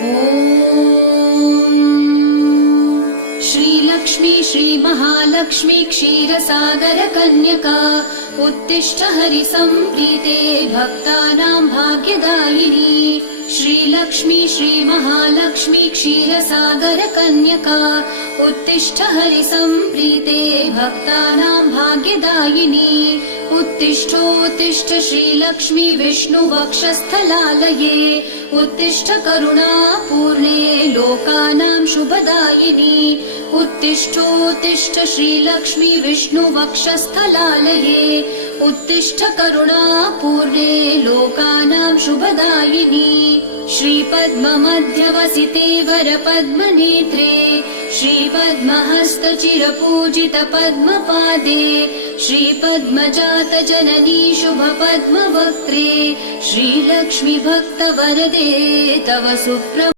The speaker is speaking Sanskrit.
श्रीलक्ष्मी श्रीमहालक्ष्मी क्षीरसागर कन्यका उत्तिष्ठ हरिसम्प्रीते भक्तानां भाग्यदायिनी। श्रीलक्ष्मी श्रीमहालक्ष्मी क्षीरसागर कन्यका उत्तिष्ठ हरिसम्प्रीते भक्तानां भाग्यदायिनी। उत्तिष्ठोत्तिष्ठ श्रीलक्ष्मी विष्णुवक्षस्थलालये उत्तिष्ठ करुणापूर्णे लोकानां शुभदायिनी। उत्तिष्ठोत्तिष्ठ श्रीलक्ष्मी विष्णुवक्षस्थलालये उत्तिष्ठ करुणापूर्णे लोकानां शुभदायिनी। श्रीपद्ममध्यवसिते वरपद्मनेत्रे श्रीपद्महस्तचिरपूजित पद्मपादे श्रीपद्मजात जननी शुभपद्मवक्त्रे श्रीलक्ष्मी भक्तवरदे तव सुप्रभातम्।